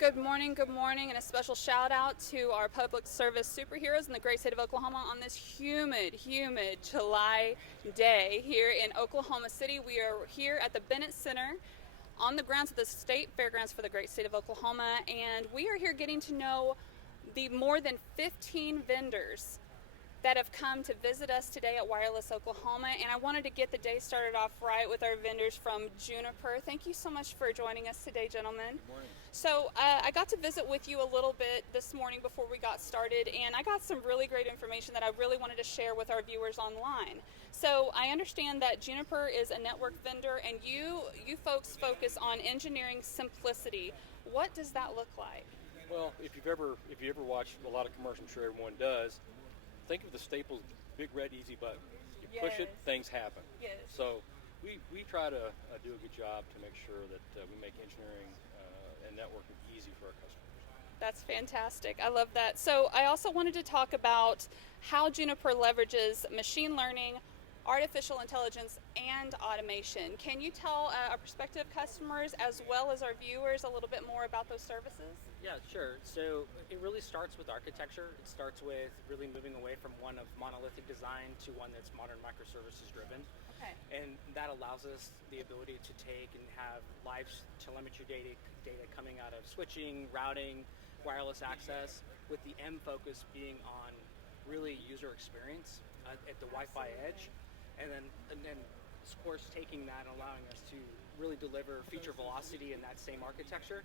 Good morning, and a special shout out to our public service superheroes in the great state of Oklahoma on this humid July day here in Oklahoma City. We are here at the Bennett Center on the grounds of the state fairgrounds for the great state of Oklahoma, and we are here getting to know the more than 15 vendors that have come to visit us today at Wireless Oklahoma. And I wanted to get the day started off right with our vendors from Juniper. Thank you so much for joining us today, gentlemen. Good morning. So I got to visit with you a little bit this morning before we got started, and I got some really great information that I really wanted to share with our viewers online. So I understand that Juniper is a network vendor, and you folks focus on engineering simplicity. What does that look like? Well, if you ever watched a lot of commercials, I'm sure everyone does. Think of the Staples big red easy button. You push it, Yes. things happen. Yes. So we try to do a good job to make sure that we make engineering and networking easy for our customers. That's fantastic. I love that. So I also wanted to talk about how Juniper leverages machine learning, artificial intelligence, and automation. Can you tell our prospective customers as well as our viewers a little bit more about those services? Yeah, sure. So it really starts with architecture. It starts with really moving away from one of monolithic design to one that's modern microservices driven. Okay. And that allows us the ability to take and have live telemetry data coming out of switching, routing, wireless access, with the M focus being on really user experience at the Wi-Fi edge. And then of course taking that and allowing us to really deliver feature velocity in that same architecture.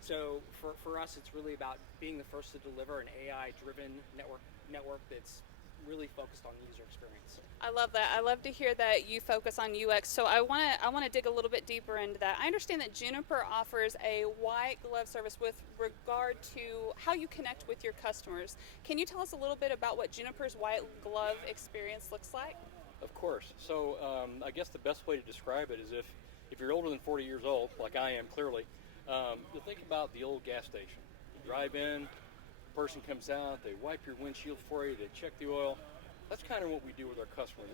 So for us, it's really about being the first to deliver an AI-driven network that's really focused on user experience. I love that. I love to hear that you focus on UX. So I want to dig a little bit deeper into that. I understand that Juniper offers a white glove service with regard to how you connect with your customers. Can you tell us a little bit about what Juniper's white glove experience looks like? Of course. So I guess the best way to describe it is if you're older than 40 years old, like I am clearly, you think about the old gas station. You drive in, person comes out, they wipe your windshield for you, they check the oil. That's kind of what we do with our customers.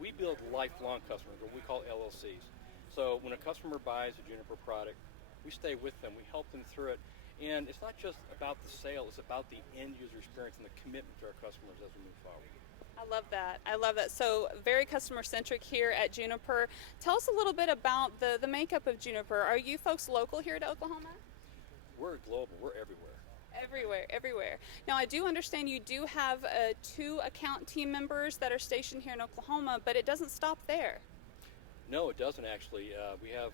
We build lifelong customers, what we call LLCs. So when a customer buys a Juniper product, we stay with them, we help them through it. And it's not just about the sale, it's about the end user experience and the commitment to our customers as we move forward. I love that. I love that. So very customer centric here at Juniper. Tell us a little bit about the makeup of Juniper. Are you folks local here to Oklahoma? We're global, we're everywhere. Everywhere. Now I do understand you do have 2 account team members that are stationed here in Oklahoma, but it doesn't stop there. No, it doesn't actually. We have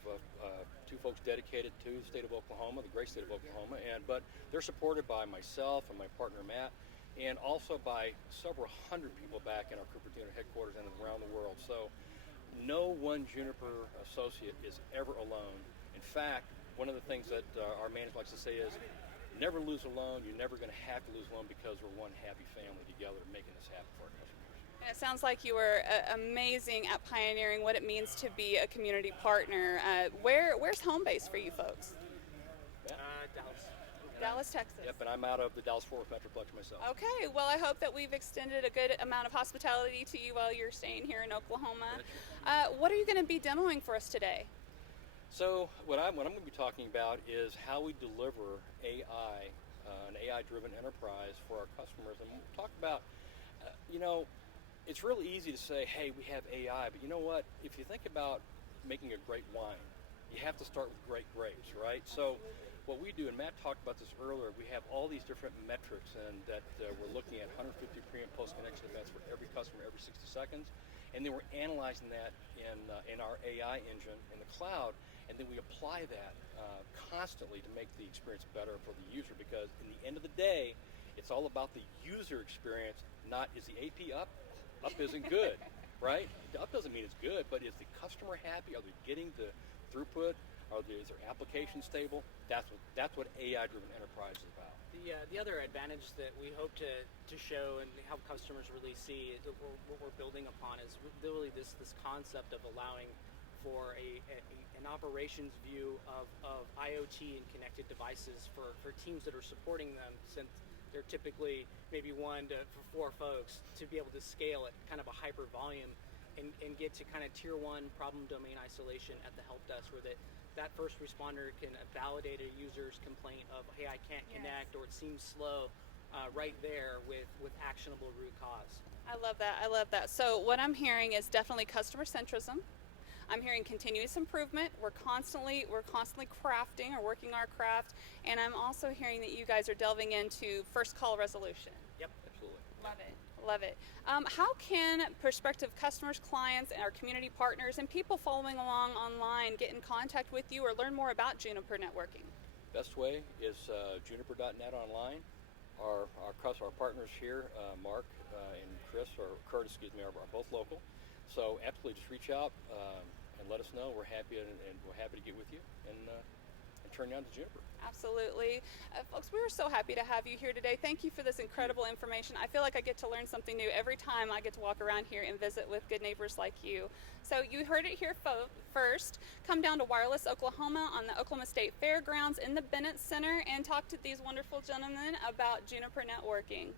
2 folks dedicated to the state of Oklahoma, the great state of Oklahoma, but they're supported by myself and my partner Matt, and also by several hundred people back in our Cupertino headquarters and around the world. So no one Juniper associate is ever alone. In fact, one of the things that our manager likes to say is, never lose alone. You're never going to have to lose alone because we're one happy family together making this happen for our customers. And it sounds like you were amazing at pioneering what it means to be a community partner. Where's home base for you folks? Yeah. Dallas. Dallas, Texas. Yep, and I'm out of the Dallas-Fort Worth Metroplex myself. Okay, well, I hope that we've extended a good amount of hospitality to you while you're staying here in Oklahoma. What are you going to be demoing for us today? So what I'm going to be talking about is how we deliver AI, an AI-driven enterprise for our customers. And we'll talk about, it's really easy to say, hey, we have AI, but you know what? If you think about making a great wine, you have to start with great grapes, right? So what we do, and Matt talked about this earlier, we have all these different metrics and that we're looking at 150 pre and post connection events for every customer every 60 seconds. And then we're analyzing that in our AI engine in the cloud, and then we apply that constantly to make the experience better for the user, because in the end of the day, it's all about the user experience, not is the AP up? Up isn't good, right? Up doesn't mean it's good, but is the customer happy? Are they getting the throughput? Is their application stable? That's what AI-driven enterprise is about. The other advantage that we hope to show and help customers really see that what we're building upon is really this concept of allowing for an operations view of IoT and connected devices for teams that are supporting them, since they're typically maybe 1 to 4 folks, to be able to scale at kind of a hyper volume and get to kind of tier 1 problem domain isolation at the help desk, where that first responder can validate a user's complaint of, hey, I can't connect, or it seems slow, right there with actionable root cause. I love that. I love that. So what I'm hearing is definitely customer centrism. I'm hearing continuous improvement. We're constantly crafting or working our craft, and I'm also hearing that you guys are delving into first call resolution. Yep. Absolutely. Love it. Love it. How can prospective customers, clients, and our community partners and people following along online get in contact with you or learn more about Juniper Networking? Best way is juniper.net online. Our partners here, Mark and Kurt, are both local. So absolutely, just reach out and let us know. We're happy and we're happy to get with you and turn you on to Juniper. Absolutely. Folks, we were so happy to have you here today. Thank you for this incredible information. I feel like I get to learn something new every time I get to walk around here and visit with good neighbors like you. So you heard it here first. Come down to Wireless Oklahoma on the Oklahoma State Fairgrounds in the Bennett Center and talk to these wonderful gentlemen about Juniper Networking.